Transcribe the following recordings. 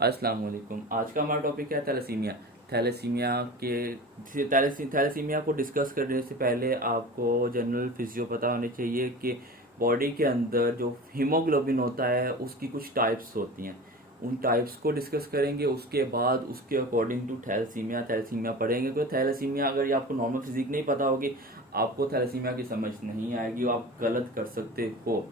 अस्सलाम वालेकुम। आज का हमारा टॉपिक है थैलेसीमिया। थैलेसीमिया के थैलेसीमिया को डिस्कस करने से पहले आपको जनरल फिजियो पता होने चाहिए कि बॉडी के अंदर जो हीमोग्लोबिन होता है उसकी कुछ टाइप्स होती हैं। उन टाइप्स को डिस्कस करेंगे, उसके बाद उसके अकॉर्डिंग टू थैलेसीमिया थैलेसीमिया पढ़ेंगे। तो थैलेसीमिया, अगर ये आपको नॉर्मल फिजिक नहीं पता होगी, आपको थैलेसीमिया की समझ नहीं आएगी और आप गलत कर सकते हो।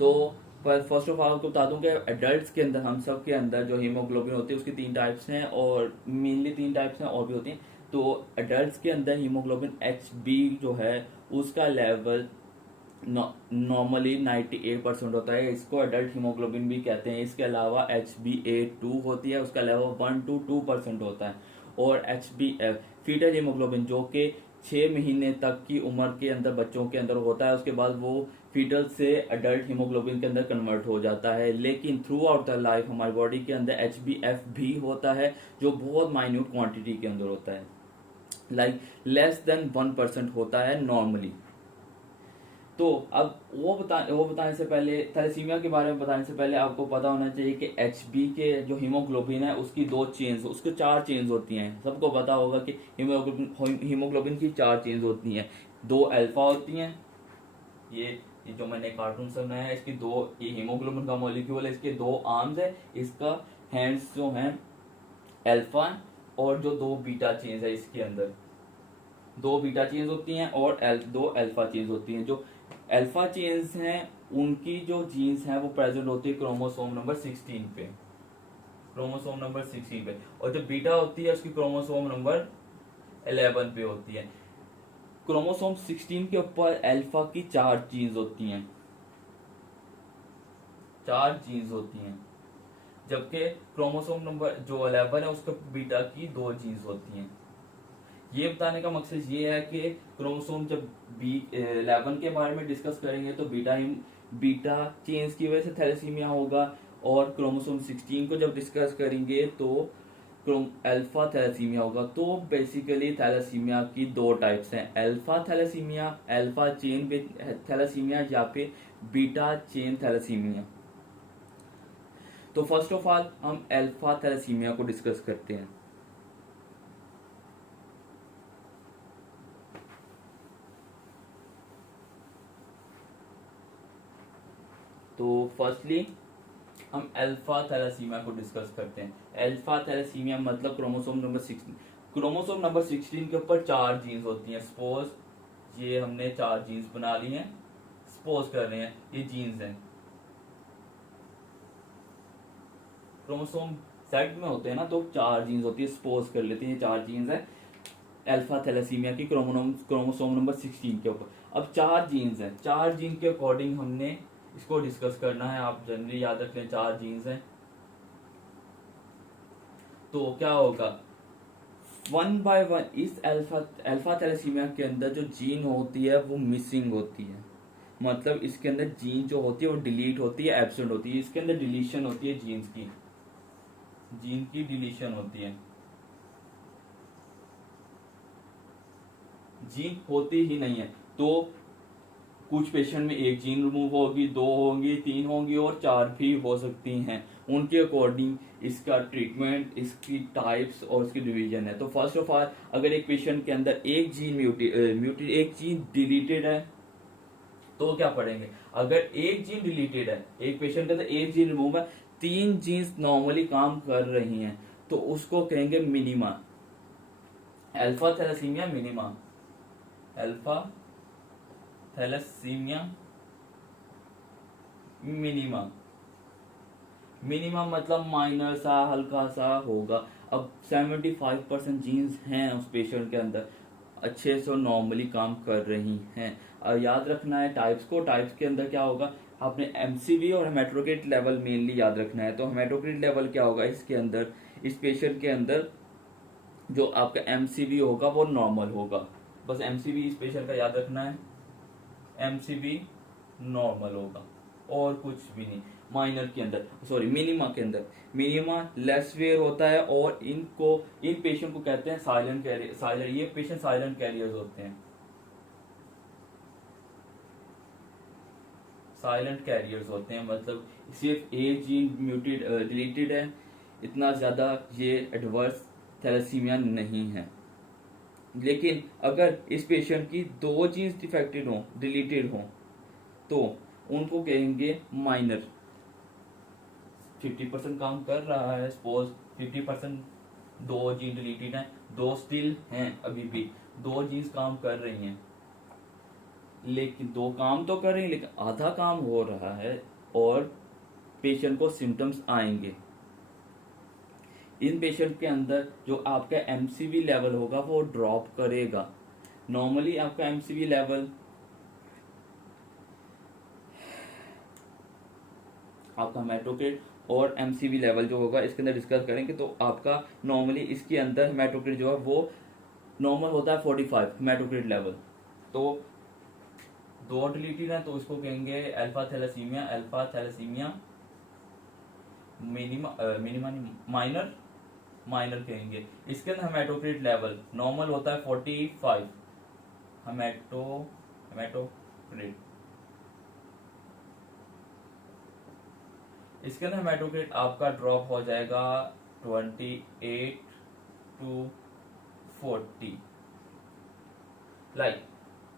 तो पर फर्स्ट ऑफ ऑल आपको बता दूं कि एडल्ट्स के अंदर, हम सब के अंदर जो हीमोग्लोबिन होती है उसकी तीन टाइप्स हैं, और मेनली तीन टाइप्स हैं, और भी होती हैं। तो एडल्ट्स के अंदर हीमोग्लोबिन एच बी जो है उसका लेवल नॉर्मली 98% होता है। इसको एडल्ट हीमोग्लोबिन भी कहते हैं। इसके अलावा HbA2 होती है, उसका लेवल 1 to 2% होता है। और HbF फीटल हीमोग्लोबिन जो कि 6 महीने तक की उम्र के अंदर बच्चों के अंदर होता है, उसके बाद वो फीटल से अडल्ट हीमोग्लोबिन के अंदर कन्वर्ट हो जाता है। लेकिन थ्रू आउट द लाइफ हमारी बॉडी के अंदर HbF भी होता है, जो बहुत माइन्यूट क्वांटिटी के अंदर होता है, लाइक लेस देन 1% होता है नॉर्मली। तो अब वो बताने से पहले, थैलेसीमिया के बारे में बताने से पहले आपको पता होना चाहिए कि एचबी के जो हीमोग्लोबिन है उसकी दो चेन्स, उसके चार चेन्स होती हैं। सबको पता होगा कि हीमोग्लोबिन की चार चेन्स होती हैं। दो अल्फा होती हैं, ये जो मैंने कार्टून सुना है, इसकी दो, ये हीमोग्लोबिन का मॉलिक्यूल है, इसके दो आर्म्स है, इसका हैंड्स जो हैं अल्फा, और जो दो बीटा चेन्स है इसके अंदर, दो बीटा चेन्स होती हैं और दो अल्फा चेन्स होती हैं। जो अल्फा चेन्स हैं उनकी जो जीन्स हैं वो प्रेजेंट होती है क्रोमोसोम नंबर 16 पे, क्रोमोसोम नंबर 16 पे। और जो बीटा होती है उसकी क्रोमोसोम नंबर 11 पे होती है। क्रोमोसोम 16 के ऊपर अल्फा की चार जीन्स होती हैं, चार जीन्स होती हैं, जबकि क्रोमोसोम नंबर जो 11 है उसके बीटा की दो जीन्स होती हैं। ये बताने का मकसद ये है कि क्रोमोसोम जब B11 के बारे में डिस्कस करेंगे तो बीटा चेन्स की वजह से थैलेसीमिया होगा, और क्रोमोसोम 16 को जब डिस्कस करेंगे तो अल्फा थैलेसीमिया होगा। तो बेसिकली थैलेसीमिया की दो टाइप्स हैं, alpha thalassemia, alpha chain thalassemia, या फिर बीटा चेन थैलेसीमिया। तो फर्स्ट ऑफ ऑल हम अल्फा थैलेसीमिया को डिस्कस करते हैं। तो फर्स्टली हम अल्फा थैलेसीमिया को डिस्कस करते हैं। अल्फा थैलेसीमिया मतलब क्रोमोसोम नंबर 16, क्रोमोसोम नंबर 16 के ऊपर चार जीन्स होती हैं। सपोज ये हमने चार जीन्स बना ली हैं, सपोज कर रहे हैं ये जीन्स हैं, क्रोमोसोम सेट में होते हैं ना, तो चार जीन्स होती है, सपोज कर लेते हैं ये चार जीन्स है अल्फा थैलेसीमिया की क्रोमोसोम नंबर 16 के ऊपर। अब चार जीन्स हैं, चार जीन के अकॉर्डिंग हमने इसको डिस्कस करना है। आप जनरली याद रख लें चार जीन्स हैं, तो क्या होगा, 1 by 1 इस अल्फा थैलेसीमिया के अंदर जो जीन होती है वो मिसिंग होती है। मतलब इसके अंदर जीन जो होती है वो डिलीट होती है, एब्सेंट होती है। इसके अंदर डिलीशन होती है, जीन्स की, जीन की डिलीशन होती है, जीन होती ही नहीं है। तो कुछ पेशेंट में एक जीन रिमूव होगी, दो होंगी, तीन होंगी, और चार भी हो सकती हैं। उनके अकॉर्डिंग इसका ट्रीटमेंट, इसकी टाइप्स और इसकी डिवीजन है। तो फर्स्ट ऑफ ऑल, अगर एक पेशेंट के अंदर एक जीन एक जीन डिलीटेड है तो क्या पढ़ेंगे। अगर एक जीन डिलीटेड है, एक पेशेंट के अंदर एक जीन रिमूव है, तीन जीन्स नॉर्मली काम कर रही हैं, तो उसको कहेंगे minima, alpha thalassemia minima, alpha thalassemia minima. Minimum मतलब माइनर सा, हल्का सा होगा। अब 75% जीन्स हैं उस पेशेंट के अंदर, अच्छे से नॉर्मली काम कर रही हैं। और याद रखना है टाइप्स को, टाइप्स के अंदर क्या होगा, आपने एमसीवी और हेमेटोक्रिट लेवल मेनली याद रखना है। तो हेमेटोक्रिट लेवल क्या होगा इसके अंदर, इस पेशेंट के अंदर जो आपका एमसीवी होगा वो नॉर्मल होगा। बस एमसीवी इस पेशेंट का याद रखना है, एमसीवी नॉर्मल होगा, और कुछ भी नहीं। माइनर के अंदर, सॉरी मिनिमा के अंदर, मिनिमा लेस वेयर होता है, और इन पेशेंट को कहते हैं साइलेंट कैरियर, ये पेशेंट साइलेंट कैरियर्स होते हैं, साइलेंट कैरियर्स होते हैं। मतलब सिर्फ एक जीन म्यूटेड डिलीटेड है, इतना ज़्यादा ये एडवर्स थैलेसीमिया नहीं है। लेकिन अगर इस पेशेंट की 2 जीन्स डिफेक्टेड हों, डिलीटेड हों, तो उनको कहेंगे माइनर। 50% काम कर रहा है, सपोज 50% 2 जीन डिलीटेड हैं, 2 स्टिल हैं, अभी भी 2 जीन्स काम कर रही हैं, लेकिन 2 काम तो कर रही हैं लेकिन आधा काम हो रहा है और पेशेंट को सिम्टम्स आएंगे। इन पेशेंट के अंदर जो आपका एमसीवी लेवल होगा वो ड्रॉप करेगा। नॉर्मली आपका एमसीवी लेवल आपका हेमाटोक्रिट और एमसीवी लेवल जो होगा इसके अंदर डिस्कस करेंगे। तो आपका नॉर्मली इसके अंदर हेमाटोक्रिट जो है वो नॉर्मल होता है 45 हेमाटोक्रिट लेवल। तो 2 डिलीटेड है तो इसको कहेंगे अल्फा थैलेसीमिया मिनिमा माइनर कहेंगे। इसके अंदर हेमाटोक्रिट लेवल नॉर्मल होता है 45 हेमाटोक्रिट। इसके अंदर हेमाटोक्रिट आपका ड्रॉप हो जाएगा 28 to 40, like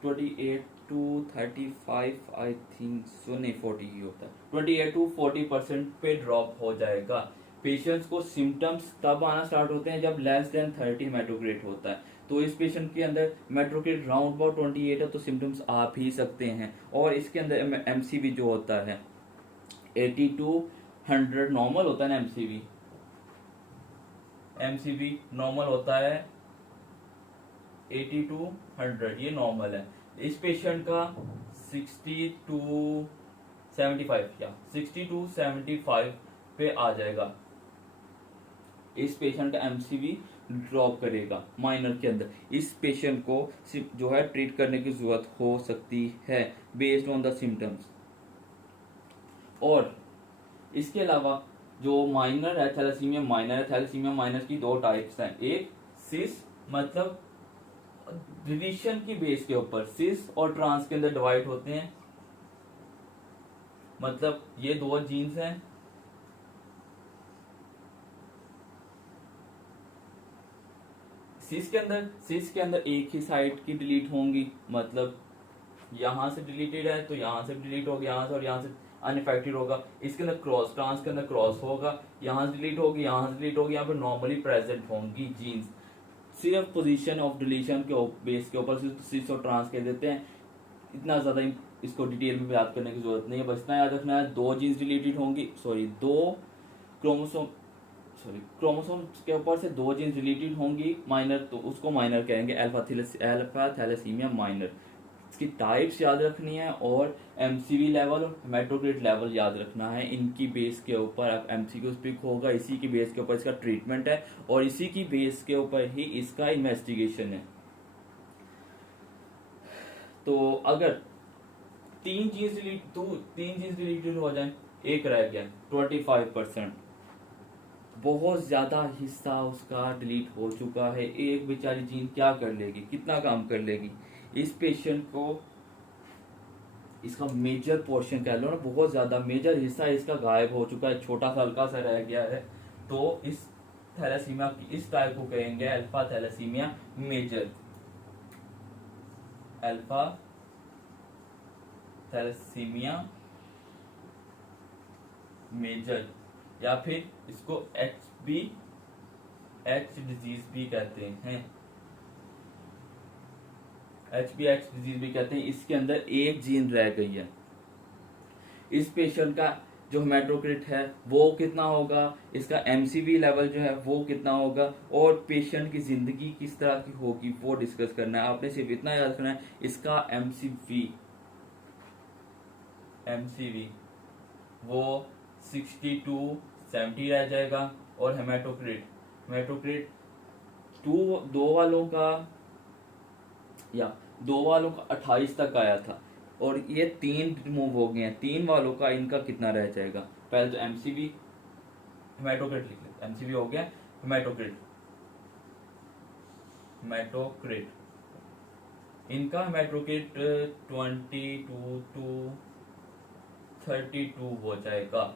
28 to 35 I think so, नहीं 40 ही होता है, 28 to 40% पे ड्रॉप हो जाएगा। पेशेंट्स को सिम्टम्स तब आना स्टार्ट होते हैं जब लेस देन 30 हेमाटोक्रिट होता है। तो इस पेशेंट के अंदर हेमाटोक्रिट राउंड अबाउट 28 है तो सिम्टम्स आ भी सकते हैं। और इसके अंदर एमसीवी जो होता है 80 to 100 नॉर्मल होता है ना। एमसीवी नॉर्मल होता है 80 to 100, ये नॉर्मल है। इस पेशेंट का 60 to 75 या 60 to 75 पे आ जाएगा। इस पेशेंट का एमसीवी ड्रॉप करेगा माइनर के अंदर। इस पेशेंट को जो है ट्रीट करने की जरूरत हो सकती है बेस्ड ऑन द सिम्टम्स। और इसके अलावा जो माइनर है थैलेसीमिया माइनर है, थैलेसीमिया माइनर की 2 टाइप्स हैं। एक सिस मतलब डिलीशन की बेस के ऊपर सिस और ट्रांस के अंदर डिवाइड होते हैं। मतलब ये 2 जीन्स हैं, सिस के अंदर एक ही साइड की डिलीट होंगी। मतलब यहां से डिलीटेड है तो यहां से डिलीट होगी, यहां से और यहां से अनइफेक्टेड होगा। इसके अंदर क्रॉस, ट्रांस के अंदर क्रॉस होगा, यहां से डिलीट होगी, यहां से डिलीट होगी, यहाँ पे नॉर्मली प्रेजेंट होंगी जीन्स। सिर्फ पोजीशन ऑफ डिलीशन के बेस के ऊपर सिर्फ सिस और ट्रांस कह देते हैं। इतना ज्यादा इसको डिटेल में याद करने की जरूरत नहीं है, बस इतना याद रखना है 2 जीन्स डिलीटेड होंगी, 2 क्रोमोसोम के ऊपर से 2 जीन्स डिलीटेड होंगी माइनर, तो उसको माइनर कहेंगे अल्फा थैलेसीमिया माइनर। इसकी टाइप्स याद रखनी है और एमसीवी लेवल और हेमाटोक्रिट लेवल याद रखना है। इनकी बेस के ऊपर अब एमसीक्यू पिक होगा, इसी की बेस के ऊपर इसका ट्रीटमेंट है और इसी की बेस के ऊपर ही इसका इन्वेस्टिगेशन है। तो अगर 3 जीन्स डिलीटेड हो जाए, एक रह गया 25%, बहुत ज्यादा हिस्सा उसका डिलीट हो चुका है। एक बेचारी जीन क्या कर लेगी, कितना काम कर लेगी। इस पेशेंट को इसका मेजर पोर्शन कह लो ना, बहुत ज्यादा मेजर हिस्सा इसका गायब हो चुका है, छोटा सा हल्का सा रह गया है। तो इस थैलेसीमिया की इस टाइप को कहेंगे alpha thalassemia major, alpha thalassemia major, या फिर इसको एच डिजीज भी कहते हैं, एच डिजीज भी कहते हैं। इसके अंदर एक जीन रह गई है। इस पेशेंट का जो हेमाटोक्रिट है वो कितना होगा, इसका एमसीवी लेवल जो है वो कितना होगा और पेशेंट की जिंदगी किस तरह की होगी वो डिस्कस करना है। आपने सिर्फ इतना याद रखना है, इसका एमसीवी वो 60 to 70 रह जाएगा। और हेमाटोक्रिट दो वालों का 28 तक आया था और ये 3 रिमूव हो गए हैं। 3 वालों का इनका कितना रह जाएगा। पहले तो एमसीवी हेमाटोक्रिट लिख लेते, एमसीवी हो गया हेमाटोक्रिट इनका हेमाटोक्रिट 22 to 32 हो जाएगा।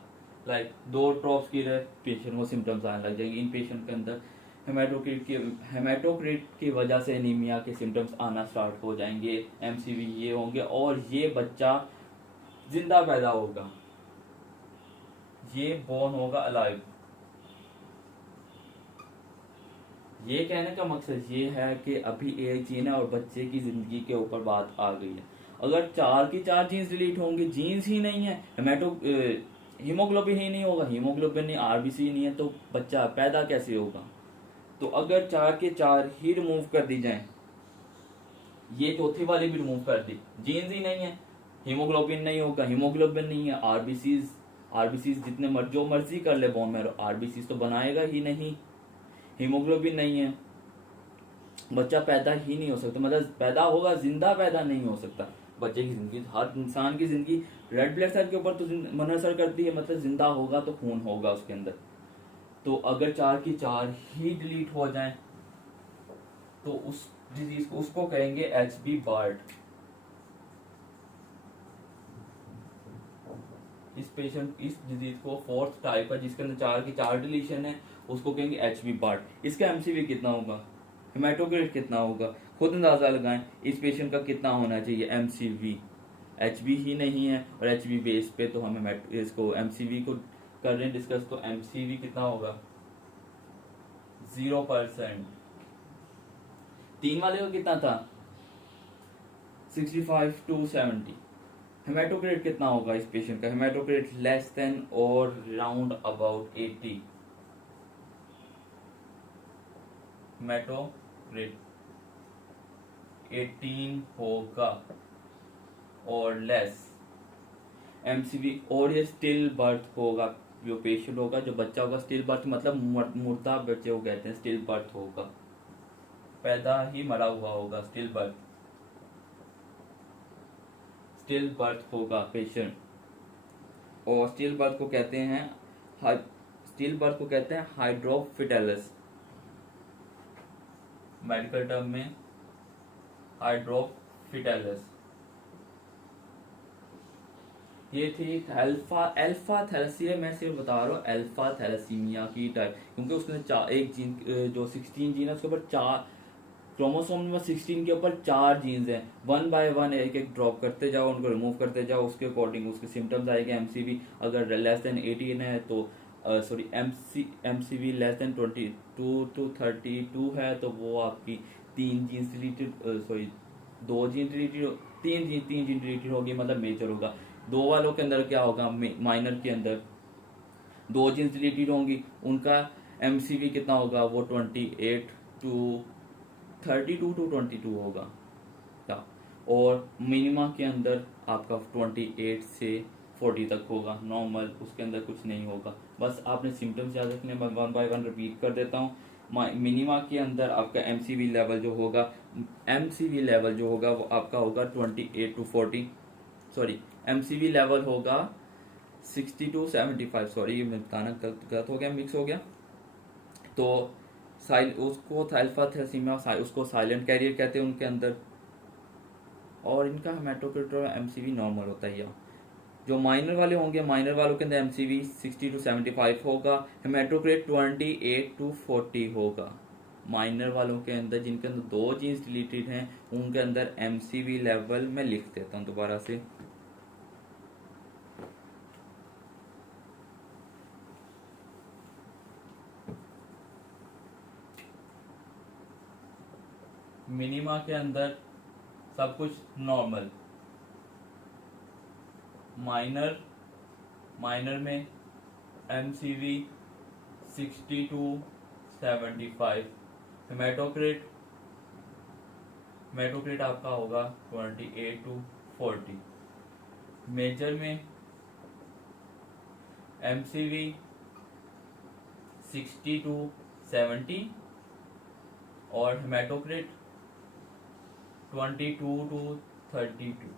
लाइक 2 ड्रॉप्स की पेशेंट को सिम्टम्स आने लग जाएंगे। इन पेशेंट के अंदर हेमाटोक्रिट की वजह से एनीमिया के सिम्टम्स आना स्टार्ट हो जाएंगे, एमसीवी ये होंगे, और ये बच्चा जिंदा पैदा होगा, ये बोर्न होगा अलाइव। ये कहने का मकसद ये है कि अभी एज जीन है और बच्चे की जिंदगी के ऊपर बात आ गई है। अगर 4 की 4 जीन्स डिलीट होंगे, जीन्स ही नहीं है, हीमोग्लोबिन ही नहीं होगा, हीमोग्लोबिन नहीं, आरबीसी नहीं है, तो बच्चा पैदा कैसे होगा? तो अगर 4 के 4 ही रिमूव कर दी जाए, ये चौथी वाली भी रिमूव कर दी, जीन्स ही नहीं है, हीमोग्लोबिन नहीं होगा, हीमोग्लोबिन नहीं है, आरबीसीज जितने जो मर्जी कर ले बोन मैरो, आरबीसीज तो बनाएगा ही नहीं, हीमोग्लोबिन नहीं है, बच्चा पैदा ही नहीं हो सकता। मतलब पैदा होगा, जिंदा पैदा नहीं हो सकता। बच्चे की जिंदगी, हर इंसान की जिंदगी रेड ब्लड सेल के ऊपर तो मुनहसर करती है, मतलब जिंदा होगा तो खून होगा उसके अंदर। तो अगर 4 की 4 ही डिलीट हो जाए तो उस डिजीज को, उसको कहेंगे एचबी बार्ट। इस डिजीज को 4th टाइप है जिसके अंदर 4 की 4 डिलीशन है, उसको कहेंगे एचबी बार्ट। इसका एमसीवी कितना होगा, हेमाटोक्रिट कितना होगा, खुद अंदाजा लगाएं इस पेशेंट का कितना होना चाहिए एमसीवी। एचबी ही नहीं है और एचबी बेस पे तो हम इसको एमसीवी को कर रहे हैं डिस्कस, तो एमसीवी कितना होगा 0%। 3 वाले का कितना था 65 to 70। हेमाटोक्रिट कितना होगा इस पेशेंट का, हेमाटोक्रिट लेस देन और राउंड अबाउट 80। हेमाटोक्रिट 18 होगा और लेस। एमसीवी, और ये स्टिल बर्थ होगा, जो पेशेंट होगा, जो बच्चा होगा, स्टिल बर्थ मतलब मुर्दा बच्चे को कहते हैं, स्टिल बर्थ होगा, पैदा ही मरा हुआ होगा, स्टिल बर्थ होगा पेशेंट। और स्टिल बर्थ को कहते हैं हाइड्रोफिटेलस, मेडिकल टर्म में हाइड्रोफिटेलस। ये थी अल्फा थैलेसीमिया, मैं सिर्फ बता रहा हूँ अल्फा थैलेसीमिया की टाइप, क्योंकि उसने एक जीन, जो 16 जीन है उसके ऊपर 4 क्रोमोसोम नंबर 16 के ऊपर 4 जीन्स हैं, 1 बाय 1 एक एक ड्रॉप करते जाओ, उनको रिमूव करते जाओ, उसके अकॉर्डिंग उसके सिम्टम्स आएंगे। एमसीवी अगर लेस देन 18 है तो sorry MCV less than 22 to 32 है तो वो आपकी 3 genes deleted, sorry 2 gene deleted, 3 gene deleted होगी, मतलब मेजर होगा। 2 वालों के अंदर क्या होगा, माइनर के अंदर 2 जीन्स डिलीटेड होंगी, उनका एमसीवी कितना होगा, वो 28 to 32 to 22 होगा। और मिनिमा के अंदर आपका 28 से 40 तक होगा, नॉर्मल, उसके अंदर कुछ नहीं होगा। बस आपने सिम्टम्स याद रखने, मैं 1 by 1 रिपीट कर देता हूँ। मिनिमा के अंदर आपका एमसीवी लेवल जो होगा, वो आपका होगा 28 to 40, सॉरी एमसीवी लेवल होगा 60 to 75, सॉरी ये बताना गलत हो गया, मिक्स हो गया। तो उसको अल्फा थैलेसीमिया, उसको साइलेंट कैरियर कहते हैं उनके अंदर, और इनका हेमाटोक्रिट और एमसीवी नॉर्मल होता है। जो माइनर वाले होंगे, माइनर वालों के अंदर एमसीवी 60 to 75 होगा, हेमाटोक्रिट 28 to 40 होगा। माइनर वालों के अंदर जिनके अंदर 2 जीन्स डिलीटेड हैं, उनके अंदर एमसीवी लेवल मैं लिख देता हूँ दोबारा से। मिनिमा के अंदर सब कुछ नॉर्मल, माइनर में एमसीवी 60 to 75, हेमाटोक्रिट आपका होगा 28 to 40। मेजर में एमसीवी 60 to 70 और हेमाटोक्रिट 22 to 32।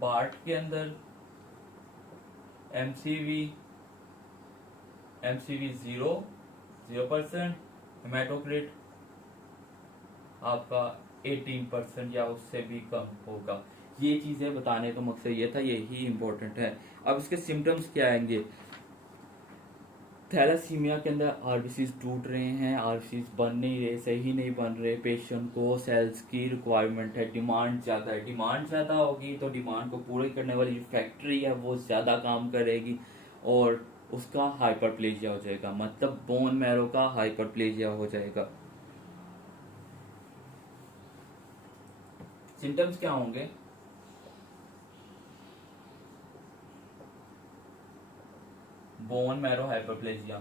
बार्ट के अंदर एमसीवी 0%, हेमाटोक्रिट आपका 18% या उससे भी कम होगा। ये चीजें बताने का मकसद ये था, यही इंपॉर्टेंट है। अब इसके सिम्टम्स क्या आएंगे। थैलासीमिया के अंदर आरबीसीज टूट रहे हैं, आरबीसीज बन नहीं रहे, सही नहीं बन रहे, पेशेंट को सेल्स की रिक्वायरमेंट है, डिमांड ज़्यादा है। डिमांड ज़्यादा होगी तो डिमांड को पूरी करने वाली जो फैक्ट्री है वो ज़्यादा काम करेगी और उसका हाइपरप्लेजिया हो जाएगा, मतलब बोन मैरो का हाइपरप्लेजिया हो जाएगा। सिम्टम्स क्या होंगे। Bone marrow hyperplasia,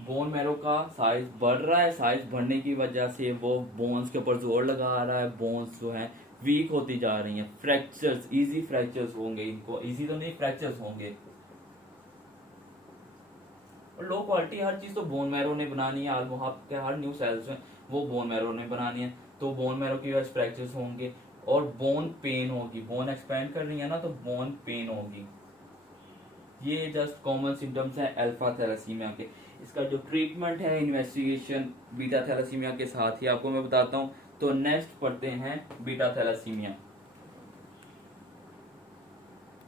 bone marrow का साइज बढ़ रहा है, साइज बढ़ने की वजह से वो बोन्स के ऊपर जोर लगा रहा है, बोन्स जो है वीक होती जा रही हैं, फ्रैक्चर्स, इजी फ्रैक्चर्स होंगे, इनको इजी तो नहीं, फ्रैक्चर्स होंगे। और लो क्वालिटी हर चीज तो बोन मैरो ने बनानी है, आपके हर न्यू सेल्स में वो बोन मैरो ने बनानी है, तो बोन मैरो की वजह से फ्रैक्चर्स होंगे और बोन पेन होगी, बोन एक्सपैंड कर रही है ना तो बोन पेन होगी। ये जस्ट कॉमन सिम्टम्स है अल्फा थैलेसीमिया के। इसका जो ट्रीटमेंट है इन्वेस्टिगेशन बीटा थैलेसीमिया के साथ ही आपको मैं बताता हूँ। तो नेक्स्ट पढ़ते हैं बीटा थैलेसीमिया।